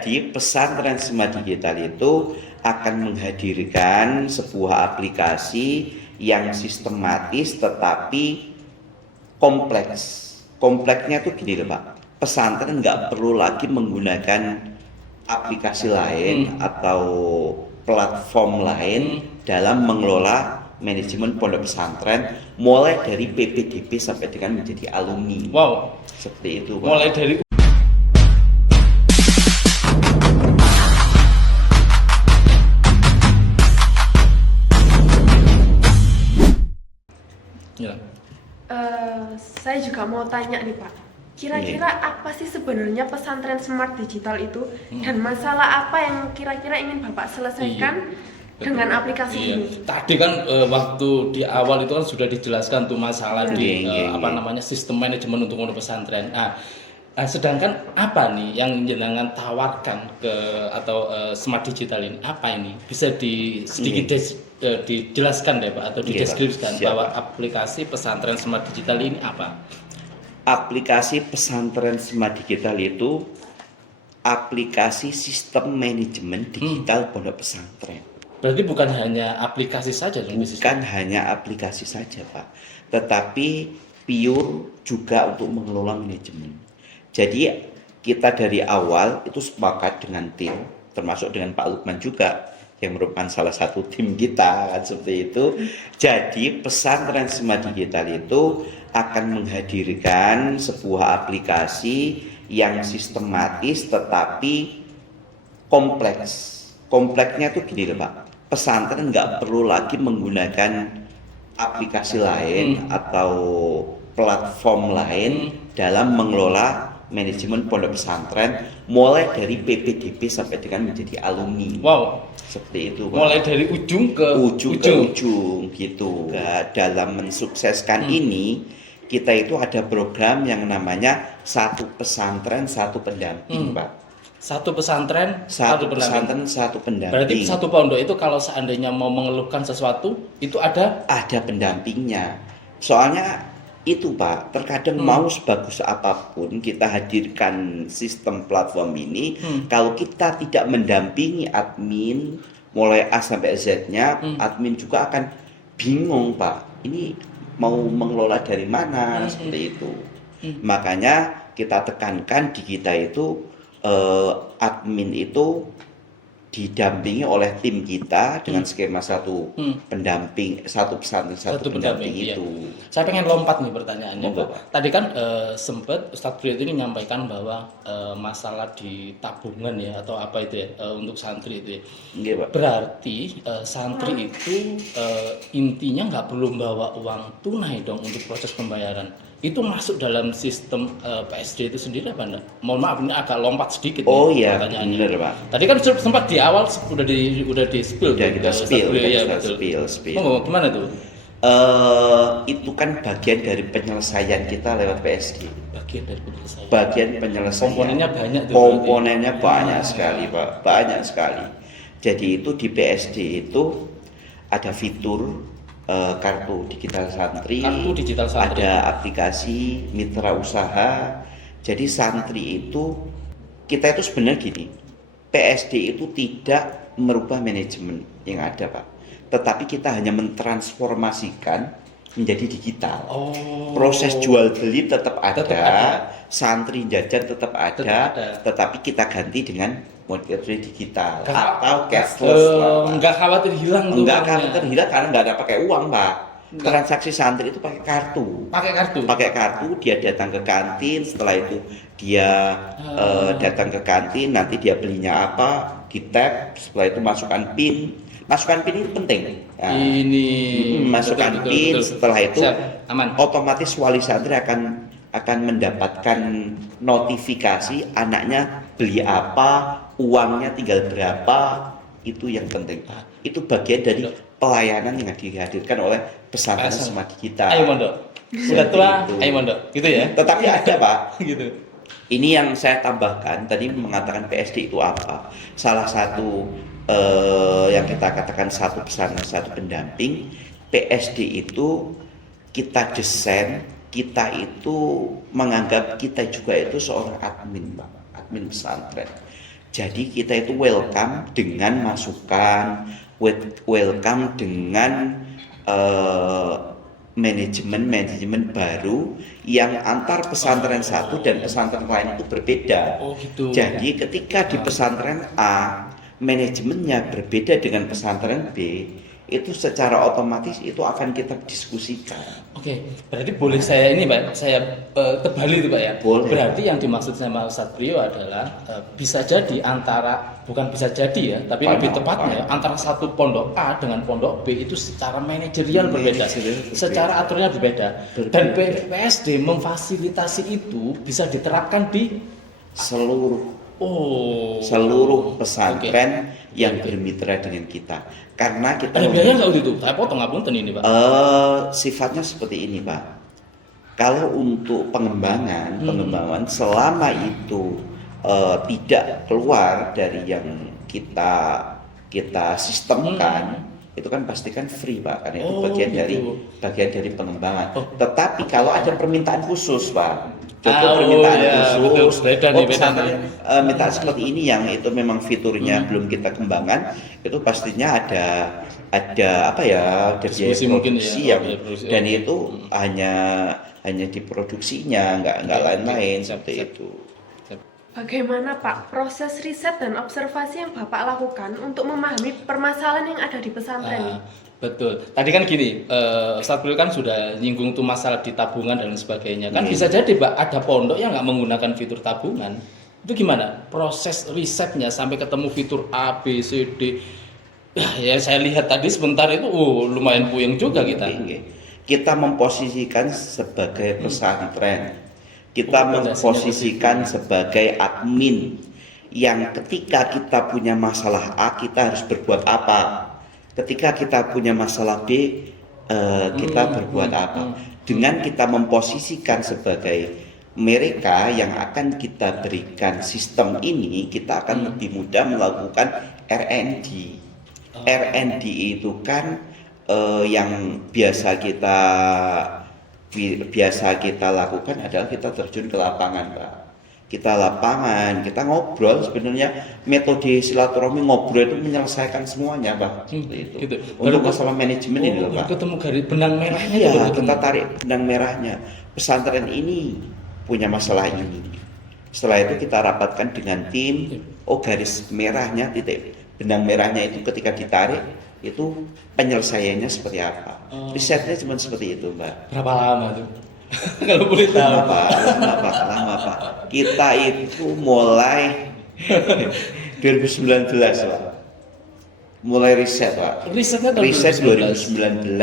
Jadi pesantren Smart Digital itu akan menghadirkan sebuah aplikasi yang sistematis tetapi kompleks. Kompleksnya tuh gini loh Pak, pesantren nggak perlu lagi menggunakan aplikasi lain atau platform lain dalam mengelola manajemen pondok pesantren, mulai dari PPDB sampai dengan menjadi alumni. Wow, Seperti itu Pak. mulai dari ya. Saya juga mau tanya nih Pak, kira-kira apa sih sebenarnya pesantren Smart Digital itu dan masalah apa yang kira-kira ingin Bapak selesaikan dengan aplikasi ini? Tadi kan waktu di awal itu kan sudah dijelaskan tuh masalah di sistem manajemen untuk pondok pesantren. Nah, sedangkan apa nih yang jenengan tawarkan ke Smart Digital ini? Apa ini? Bisa dijelaskan deh Pak atau dideskripsikan bahwa aplikasi pesantren Smart Digital ini apa? Aplikasi pesantren Smart Digital itu aplikasi sistem manajemen digital pondok pesantren. Berarti bukan hanya aplikasi saja dong? Bukan hanya aplikasi saja Pak, tetapi pure juga untuk mengelola manajemen. Jadi kita dari awal itu sepakat dengan tim, termasuk dengan Pak Lukman juga yang merupakan salah satu tim kita kan seperti itu. Jadi pesantren Smart Digital itu akan menghadirkan sebuah aplikasi yang sistematis tetapi kompleks. Kompleksnya tuh gini loh Pak, pesantren nggak perlu lagi menggunakan aplikasi lain atau platform lain dalam mengelola manajemen pondok pesantren, mulai dari PPDB sampai dengan menjadi alumni. Wow, seperti itu Pak. Mulai dari ujung ke ujung gitu. Nah, dalam mensukseskan ini kita itu ada program yang namanya satu pesantren satu pendamping Pak. Satu pesantren, satu pendamping. Berarti satu pondok itu kalau seandainya mau mengeluhkan sesuatu, itu ada pendampingnya. Soalnya itu Pak, terkadang mau sebagus apapun kita hadirkan sistem platform ini, kalau kita tidak mendampingi admin mulai A sampai Z-nya, admin juga akan bingung Pak. Ini mau mengelola dari mana seperti itu. Makanya kita tekankan di kita itu admin itu didampingi oleh tim kita dengan skema satu pendamping, satu pesantren satu pendamping itu. Iya. Saya pengen lompat nih pertanyaannya Pak. Tadi kan sempat Ustadz Priyo ini menyampaikan bahwa masalah di tabungan ya atau apa itu ya untuk santri itu ya. Iya, Pak. Berarti santri itu intinya nggak perlu bawa uang tunai dong untuk proses pembayaran. Itu masuk dalam sistem PSD itu sendiri apa enggak? Mohon maaf ini agak lompat sedikit iya, benar Pak. Tadi kan sempat di awal udah di spill. Ya, kita spill. Oh, gimana tuh? Itu kan bagian dari penyelesaian kita lewat PSD. Bagian penyelesaian. Komponennya banyak sekali Pak, banyak sekali. Jadi itu di PSD itu ada fitur kartu digital santri, ada aplikasi mitra usaha. Jadi santri itu, kita itu sebenarnya gini, PSD itu tidak merubah manajemen yang ada Pak, tetapi kita hanya mentransformasikan menjadi digital. Proses jual beli tetap ada, santri jajan tetap ada, tetapi kita ganti dengan model digital atau cashless. Nggak khawatir hilang tuh. Nggak khawatir hilang karena nggak ada pakai uang Pak. Transaksi santri itu pakai kartu. Pakai kartu, dia datang ke kantin, setelah itu dia datang ke kantin, nanti dia belinya apa, di tap, setelah itu masukkan PIN. Masukkan PIN itu penting. Nah, masukkan PIN, setelah itu otomatis wali santri akan mendapatkan notifikasi anaknya beli apa, uangnya tinggal berapa, itu yang penting Pak. Itu bagian dari pelayanan yang dihadirkan oleh pesantren Smart Digital. Ayo mondok. Sudah tua, ayo mondok. Gitu ya. Tetapi ada Pak. Gitu. Ini yang saya tambahkan tadi mengatakan PSD itu apa? Salah satu yang kita katakan satu pesantren satu pendamping, PSD itu kita desain, kita itu menganggap kita juga itu seorang admin Pak, admin pesantren. Jadi kita itu welcome dengan masukan, welcome dengan manajemen baru yang antar pesantren satu dan pesantren lain itu berbeda. Oh gitu. Jadi ketika di pesantren A manajemennya berbeda dengan pesantren B, itu secara otomatis itu akan kita diskusikan. Oke, berarti boleh saya ini Pak, saya tebali itu Pak ya. Boleh. Berarti yang dimaksud sama Ustadz Priyo adalah bisa jadi bukan bisa jadi ya, tapi lebih tepatnya antara satu pondok A dengan pondok B itu secara manajerial berbeda, secara aturannya berbeda. Dan PSD memfasilitasi itu bisa diterapkan di seluruh pesantren yang bermitra dengan kita. Karena kita ada biaya nggak waktu itu? Saya potong ngapunten ini Pak. Sifatnya seperti ini Pak. Kalau untuk pengembangan selama itu tidak keluar dari yang kita sistemkan, itu kan pastikan free Pak, karena itu bagian dari pengembangan. Tetapi kalau ada permintaan khusus Pak, permintaan khusus, minta seperti ini yang itu memang fiturnya belum kita kembangkan, itu pastinya ada biaya produksi yang dan itu hanya diproduksinya, nggak lain-lain seperti itu. Bagaimana Pak proses riset dan observasi yang Bapak lakukan untuk memahami permasalahan yang ada di pesantren ini? Betul. Tadi kan gini, Ustadz Priyo kan sudah nyinggung tuh masalah di tabungan dan sebagainya. Kan bisa jadi Pak ada pondok yang nggak menggunakan fitur tabungan. Itu gimana? Proses risetnya sampai ketemu fitur A, B, C, D. Ya saya lihat tadi sebentar itu lumayan puyeng juga kita. Kita memposisikan sebagai pesantren. Kita memposisikan sebagai admin yang ketika kita punya masalah A kita harus berbuat apa, ketika kita punya masalah B kita berbuat apa. Dengan kita memposisikan sebagai mereka yang akan kita berikan sistem ini, kita akan lebih mudah melakukan R&D. R&D itu kan yang biasa kita lakukan adalah kita terjun ke lapangan Pak. Kita ngobrol, sebenarnya metode silaturahmi ngobrol itu menyelesaikan semuanya Pak. Itu. Gitu. Untuk masalah manajemen ini loh Pak. Ketemu garis benang merahnya. Iya, kita tarik benang merahnya. Pesantren ini punya masalah ini. Setelah itu kita rapatkan dengan tim. Garis merahnya, titik benang merahnya itu ketika ditarik itu penyelesaiannya seperti apa. Risetnya cuma seperti itu Mbak. Berapa lama tuh? Kalau boleh tahu. Lama Pak. Kita itu mulai 2019 Pak. Mulai riset Pak. Risetnya Riset 2019.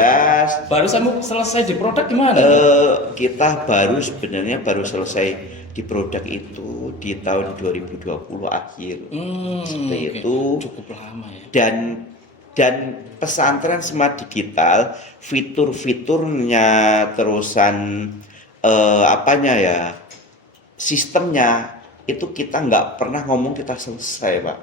Baru selesai di produk gimana? Kita baru selesai di produk itu di tahun 2020 akhir. Seperti itu. Cukup lama ya. Dan pesantren smart digital, fitur-fiturnya, terusan sistemnya itu kita nggak pernah ngomong kita selesai Pak,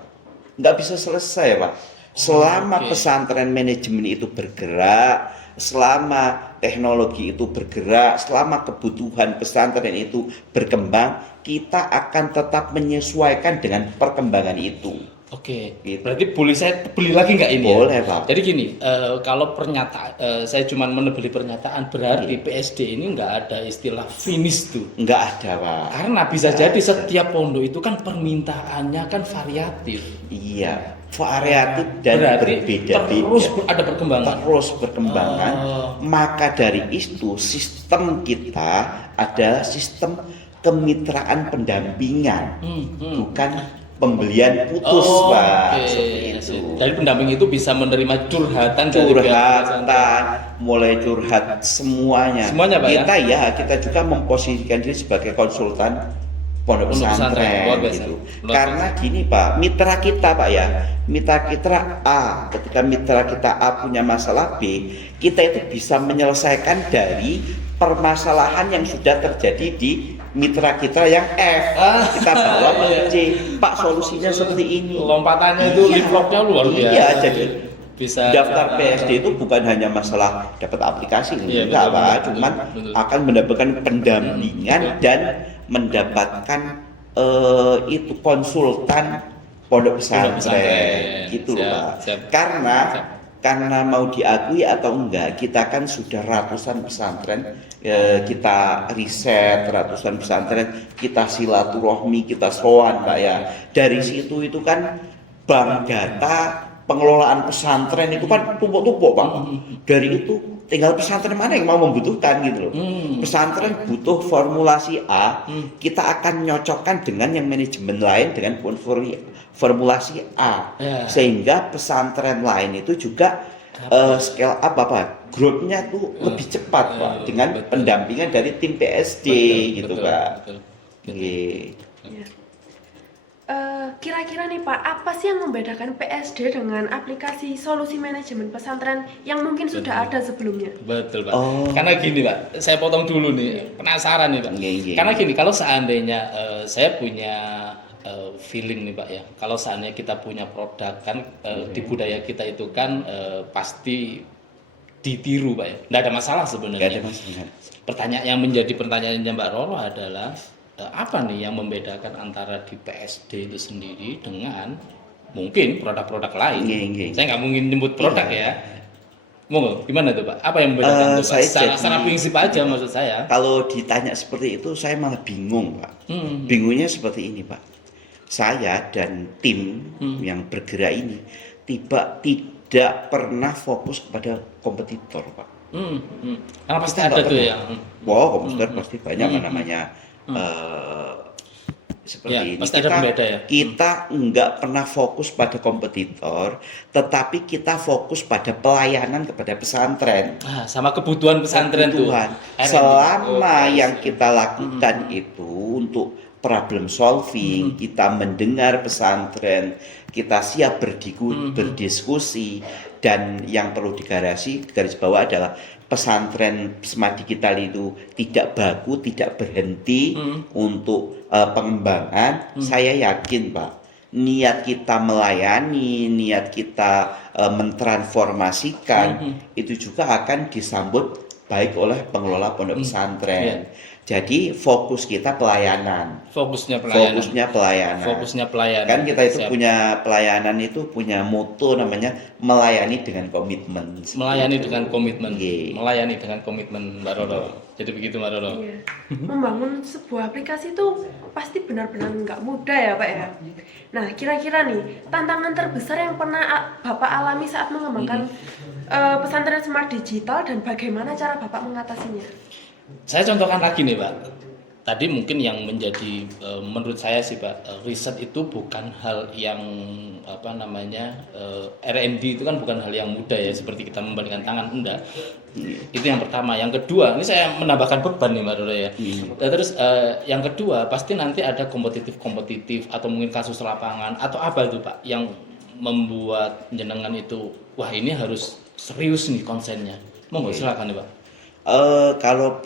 nggak bisa selesai Pak. Selama pesantren manajemen itu bergerak, selama teknologi itu bergerak, selama kebutuhan pesantren itu berkembang, kita akan tetap menyesuaikan dengan perkembangan itu. Oke, gitu. Berarti boleh saya beli lagi nggak ini? Boleh ya? Pak. Jadi gini, kalau pernyataan saya cuma menebeli pernyataan, berarti PSD ini nggak ada istilah finish tuh. Nggak ada Pak. Karena bisa jadi setiap pondok itu kan permintaannya kan variatif. Iya, variatif dan berarti berbeda-beda. Terus ada perkembangan. Terus berkembangan. Maka dari itu sistem kita adalah sistem kemitraan pendampingan, bukan pembelian putus Pak. Seperti itu. Dari pendamping itu bisa menerima curhatan, mulai curhat semuanya. Pak, kita juga memposisikan diri sebagai konsultan pondok pesantren gitu. Karena gini Pak, mitra kita Pak ya, mitra A, ketika mitra kita A punya masalah B, kita itu bisa menyelesaikan dari permasalahan yang sudah terjadi di mitra kita yang F. Kita bawa ke C. Pak, solusinya seperti ini. Lompatannya itu leapfrognya luar biasa. Iya, jadi bisa daftar PSD itu bukan hanya masalah dapat aplikasi, enggak Pak, cuman akan mendapatkan pendampingan dan mendapatkan itu konsultan pondok pesantren. pesantren gitu loh Siap, Pak. siap. Karena mau diakui atau enggak, kita kan sudah ratusan pesantren, kita riset ratusan pesantren, kita silaturahmi, kita sowan Pak ya. Dari situ itu kan bank data pengelolaan pesantren itu kan tumpuk-tumpuk Pak. Dari itu tinggal pesantren mana yang mau membutuhkan gitu loh. Pesantren butuh formulasi A, kita akan nyocokkan dengan yang manajemen lain dengan formulasi A, sehingga pesantren lain itu juga scale up growth-nya tuh lebih cepat Pak, dengan pendampingan dari tim PSD gitu Pak. Oke. Ya. Kira-kira nih Pak, apa sih yang membedakan PSD dengan aplikasi solusi manajemen pesantren yang mungkin sudah ada sebelumnya? Betul Pak. Karena gini Pak, saya potong dulu nih, penasaran nih Pak. Karena gini, kalau seandainya saya punya feeling nih Pak ya, kalau seandainya kita punya produk kan di budaya kita itu kan pasti ditiru Pak ya, nggak ada masalah sebenarnya. Nggak ada masalah. Pertanyaan yang menjadi pertanyaannya Mbak Roro adalah apa nih yang membedakan antara di PSD itu sendiri dengan mungkin produk-produk lain? Saya nggak mungkin nyebut produk ya. Monggo, gimana tuh Pak? Apa yang membedakan tuh Pak? Secara prinsip aja maksud saya. Kalau ditanya seperti itu, saya malah bingung Pak. Bingungnya seperti ini Pak. Saya dan tim yang bergerak ini tidak pernah fokus kepada kompetitor Pak. Karena pasti ada tuh ya. Wow, kompetitor pasti banyak namanya. Seperti ya, ini pasti ada pembeda ya. Kita nggak pernah fokus pada kompetitor, tetapi kita fokus pada pelayanan kepada pesantren. Sama kebutuhan pesantren tuh. Selama yang kita lakukan itu untuk problem solving, kita mendengar pesantren, kita siap berdiskusi, dan yang perlu garis bawah adalah pesantren Smart Digital itu tidak baku, tidak berhenti untuk pengembangan. Saya yakin Pak, niat kita melayani, niat kita mentransformasikan itu juga akan disambut baik oleh pengelola pondok pesantren. Jadi fokus kita pelayanan. Fokusnya pelayanan. Kan kita itu punya pelayanan itu punya moto namanya melayani dengan komitmen. Melayani dengan komitmen Mbak Roro. Jadi begitu Mbak Roro. Iya. Membangun sebuah aplikasi itu pasti benar-benar nggak mudah ya Pak ya. Nah kira-kira nih tantangan terbesar yang pernah Bapak alami saat mengembangkan pesantren Smart Digital dan bagaimana cara Bapak mengatasinya? Saya contohkan lagi nih Pak. Tadi mungkin yang menjadi menurut saya sih Pak, riset itu bukan hal yang R&D itu kan bukan hal yang mudah ya, seperti kita membandingkan tangan, enggak. Itu yang pertama. Yang kedua, ini saya menambahkan beban nih Mbak Roro ya. Terus yang kedua, pasti nanti ada kompetitif atau mungkin kasus lapangan atau apa itu Pak yang membuat jenengan itu wah ini harus serius nih konsennya. Monggo silakan nih Pak. Kalau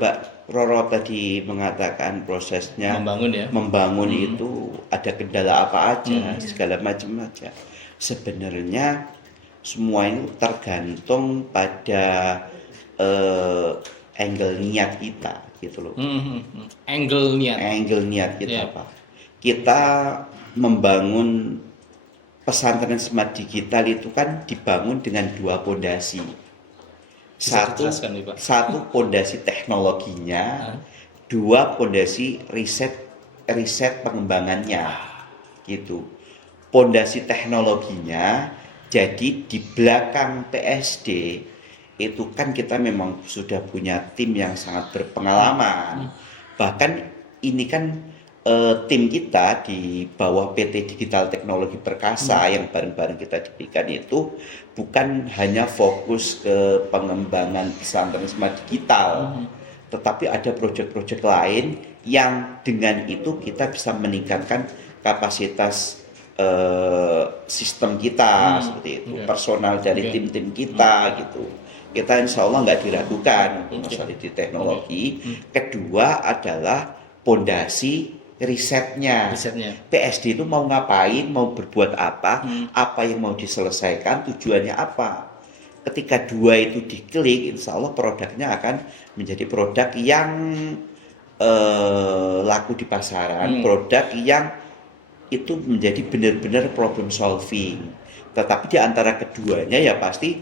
Mbak Roro tadi mengatakan prosesnya membangun itu ada kendala apa aja, segala macam aja. Sebenarnya semua itu tergantung pada angle niat kita gitu loh. Angle niat kita Pak. Kita membangun pesantren Smart Digital itu kan dibangun dengan dua pondasi. Satu pondasi teknologinya, dua pondasi riset pengembangannya, gitu. Pondasi teknologinya, jadi di belakang PSD itu kan kita memang sudah punya tim yang sangat berpengalaman. Bahkan ini kan tim kita di bawah PT Digital Teknologi Perkasa yang bareng-bareng kita diberikan itu bukan hanya fokus ke pengembangan pesantren Smart Digital, tetapi ada proyek-proyek lain yang dengan itu kita bisa meningkatkan kapasitas sistem kita seperti itu, personal dari tim-tim kita gitu. Kita insya Allah nggak diragukan masalah di teknologi. Kedua adalah pondasi risetnya. PSD itu mau ngapain, mau berbuat apa, apa yang mau diselesaikan, tujuannya apa. Ketika dua itu diklik, insya Allah produknya akan menjadi produk yang laku di pasaran, produk yang itu menjadi benar-benar problem solving. Tetapi di antara keduanya ya pasti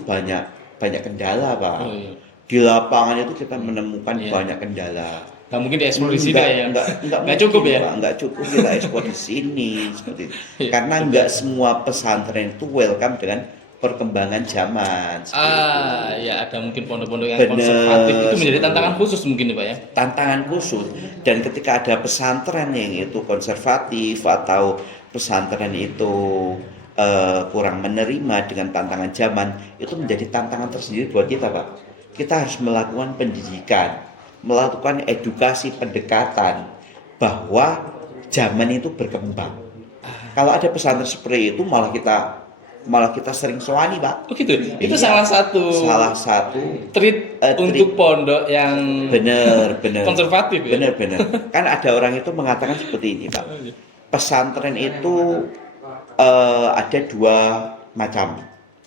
banyak kendala, Pak. Oh, iya. Di lapangan itu kita menemukan Iya. banyak kendala. Nggak mungkin dieksplor di sini ya. Nggak Nggak cukup mungkin, ya. Pak. Nggak cukup kita ekspor di sini seperti itu. Iya, Karena betul. nggak semua pesantren itu welcome dengan perkembangan zaman. Seperti itu. Ya ada mungkin pondok-pondok yang Bener, konservatif itu menjadi seperti tantangan itu. khusus mungkin ya Pak ya. Tantangan khusus, dan ketika ada pesantren yang itu konservatif atau pesantren itu kurang menerima dengan tantangan zaman, itu menjadi tantangan tersendiri buat kita, Pak. Kita harus melakukan pendidikan, melakukan edukasi pendekatan bahwa zaman itu berkembang. Kalau ada pesantren seperti itu malah kita sering soani, Pak. Oh gitu. Itu Iya. salah satu treat treat. untuk pondok yang Benar. konservatif ya. Benar. Kan ada orang itu mengatakan seperti ini, Pak. Pesantren itu ada dua macam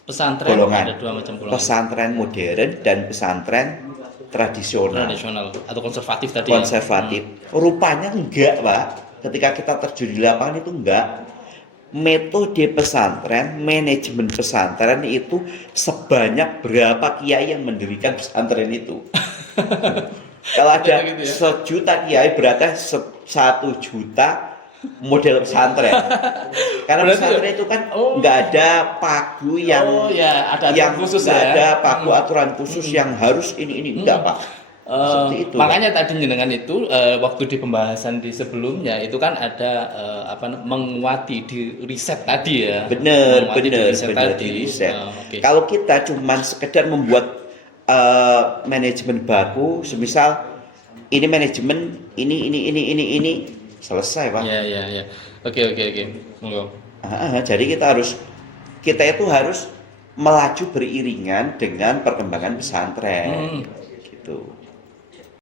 Pesantren golongan. ada dua macam golongan. Pesantren modern dan pesantren tradisional. Tradisional atau konservatif tadi. Konservatif. Rupanya enggak, Pak. Ketika kita terjun di lapangan itu enggak. Metode pesantren, manajemen pesantren itu sebanyak berapa kiai yang mendirikan pesantren itu. Kalau ada Gitu ya. 1.000.000 kiai berarti 1 juta model pesantren. Karena Berarti pesantren itu kan oh. nggak ada pagu yang Oh ya, ada aturan yang khusus nggak ya. ada pagu aturan khusus yang harus ini enggak, Pak. Seperti itu. Makanya tadi jenengan itu waktu di pembahasan di sebelumnya itu kan ada menguati di riset tadi ya. Bener Menguati di riset di tadi. riset. Oke. Kalau kita cuman sekedar membuat manajemen baku, semisal ini manajemen ini selesai, Pak. Ya. Oke. Monggo. Jadi kita itu harus melaju beriringan dengan perkembangan pesantren, gitu.